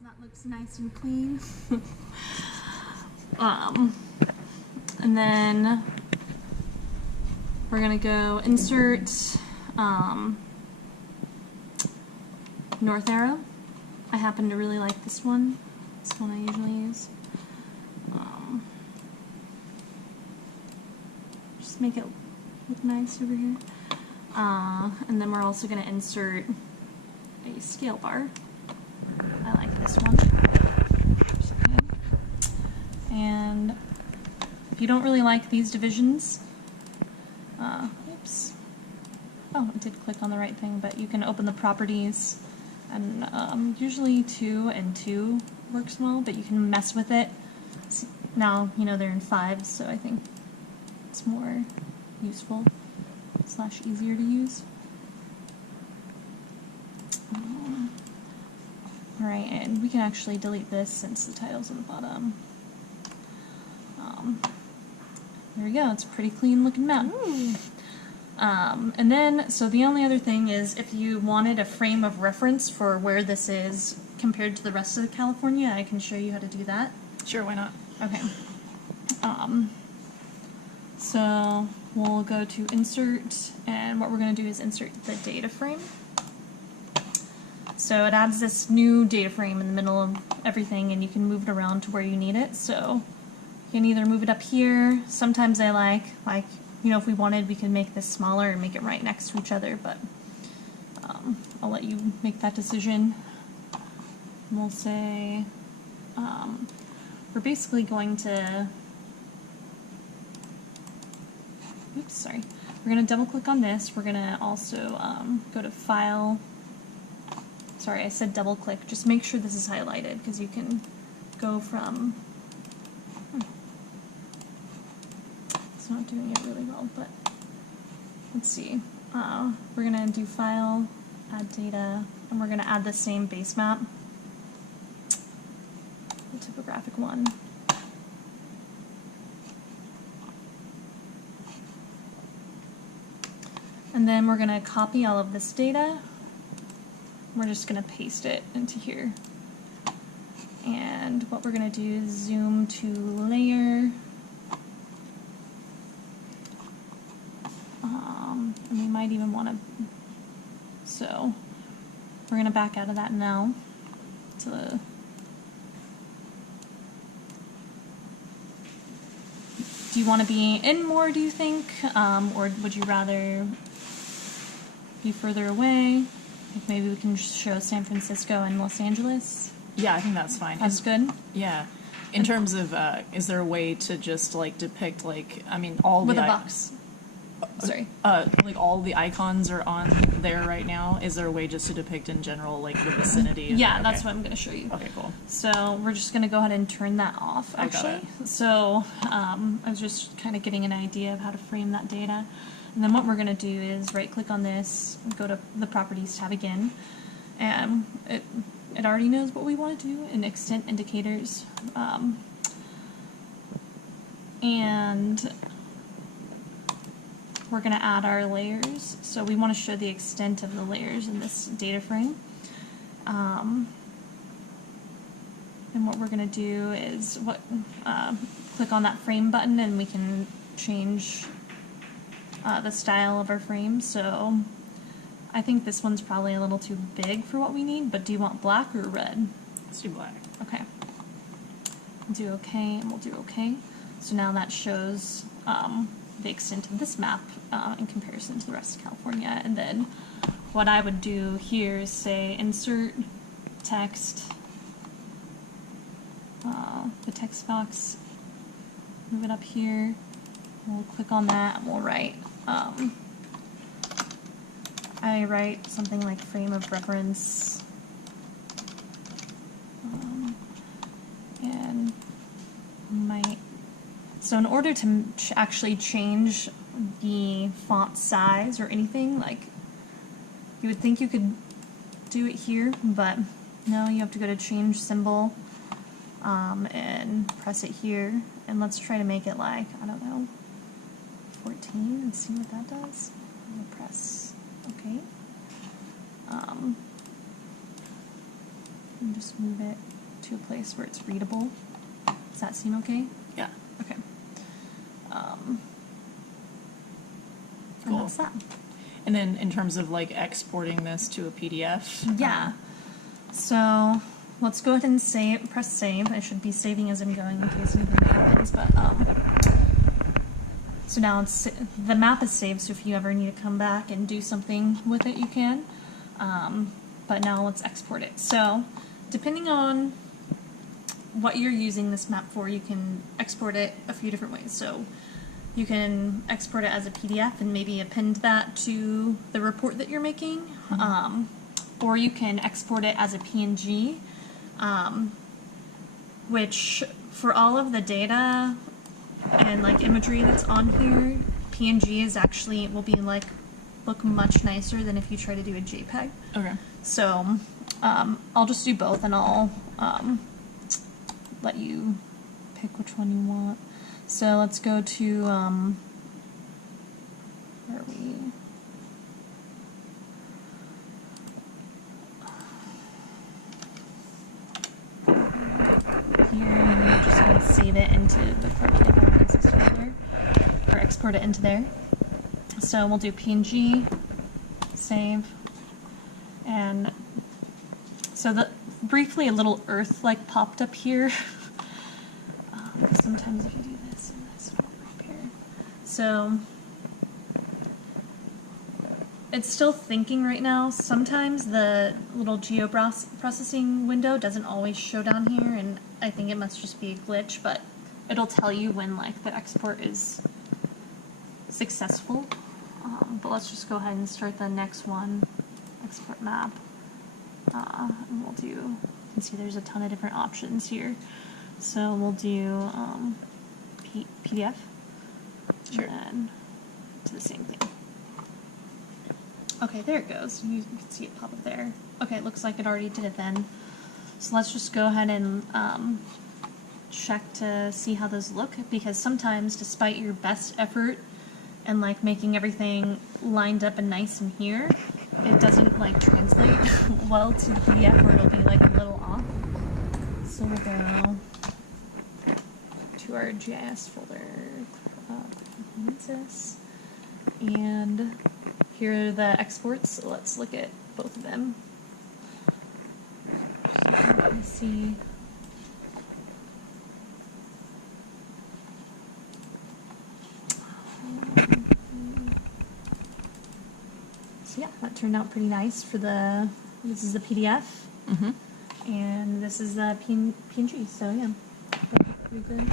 and that looks nice and clean. And then we're gonna go insert north arrow. I happen to really like this one. This one I usually use. Just make it look nice over here. And then we're also going to insert a scale bar. I like this one. And if you don't really like these divisions, oops. Oh, I did click on the right thing, but you can open the properties, and usually 2 and 2 works well, but you can mess with it. Now, you know, they're in 5s, so I think it's more useful / easier to use. Alright, and we can actually delete this since the title's on the bottom. There we go, it's a pretty clean looking map. And then, so the only other thing is if you wanted a frame of reference for where this is compared to the rest of California, I can show you how to do that. Sure, why not? Okay. So we'll go to insert, and what we're going to do is insert the data frame. So it adds this new data frame in the middle of everything, and you can move it around to where you need it. So you can either move it up here. Sometimes I like, you know, if we wanted, we could make this smaller and make it right next to each other, but I'll let you make that decision. We'll say, we're basically going to, oops, sorry. We're going to double click on this. We're going to also go to File. Sorry, I said double click. Just make sure this is highlighted because you can go from, it's not doing it really well, but let's see. We're going to do File, Add Data, and we're going to add the same base map. The typographic one. And then we're going to copy all of this data. We're just going to paste it into here. And what we're going to do is zoom to layer. And we might even want to, so we're going to back out of that now to the, do you want to be in more, do you think? Or would you rather be further away? Like maybe we can show San Francisco and Los Angeles? Yeah, I think that's fine. That's good? Yeah. In terms of, is there a way to just, like, depict, like, I mean, all with the... a box. Sorry. Like, all the icons are on there right now. Is there a way just to depict in general, like, the vicinity? Yeah, okay. That's what I'm going to show you. Okay, cool. So we're just going to go ahead and turn that off, actually. I got it. So I was just kind of getting an idea of how to frame that data. And then what we're going to do is right-click on this, go to the Properties tab again, and it already knows what we want to do in Extent Indicators. And we're going to add our layers. So we want to show the extent of the layers in this data frame. And what we're going to do is click on that frame button, and we can change the style of our frame. So I think this one's probably a little too big for what we need, but do you want black or red? Let's do black. Okay. We'll do okay, and we'll do okay. So now that shows the extent of this map in comparison to the rest of California. And then what I would do here is say insert text, the text box, move it up here. We'll click on that and we'll write, I write something like frame of reference, and might, so in order to actually change the font size or anything, like, you would think you could do it here, but no, you have to go to change symbol, and press it here, and let's try to make it like, I don't know, 14 and see what that does. I'm gonna press OK. And just move it to a place where it's readable. Does that seem okay? Yeah. Okay. Cool. And that's that. And then in terms of like exporting this to a PDF. Yeah. So let's go ahead and press save. I should be saving as I'm going in case anything happens, but so now the map is saved, so if you ever need to come back and do something with it, you can. But now let's export it. So depending on what you're using this map for, you can export it a few different ways. So you can export it as a PDF and maybe append that to the report that you're making. Or you can export it as a PNG, which for all of the data and like imagery that's on here, PNG is actually will be like look much nicer than if you try to do a JPEG. Okay. So I'll just do both, and I'll let you pick which one you want. So let's go to where are we? Here, and we're just going to save it into the correct access folder, or export it into there. So we'll do PNG, save, and so briefly a little earth like popped up here. Sometimes if you do this and this, it'll appear. So it's still thinking right now. Sometimes the little geoprocessing window doesn't always show down here, and I think it must just be a glitch, but it'll tell you when like the export is successful. But let's just go ahead and start the next one, export map. And we'll do, you can see there's a ton of different options here. So we'll do PDF. Sure. And then do the same thing. Okay, there it goes. You can see it pop up there. Okay, it looks like it already did it then. So let's just go ahead and check to see how those look, because sometimes despite your best effort and like making everything lined up and nice in here, it doesn't like translate well to the PDF, or it'll be like a little off. So we'll go to our GIS folder, and here are the exports. So let's look at both of them. So you can see. So yeah, that turned out pretty nice for this is the PDF, and this is the PNG, so yeah, pretty good.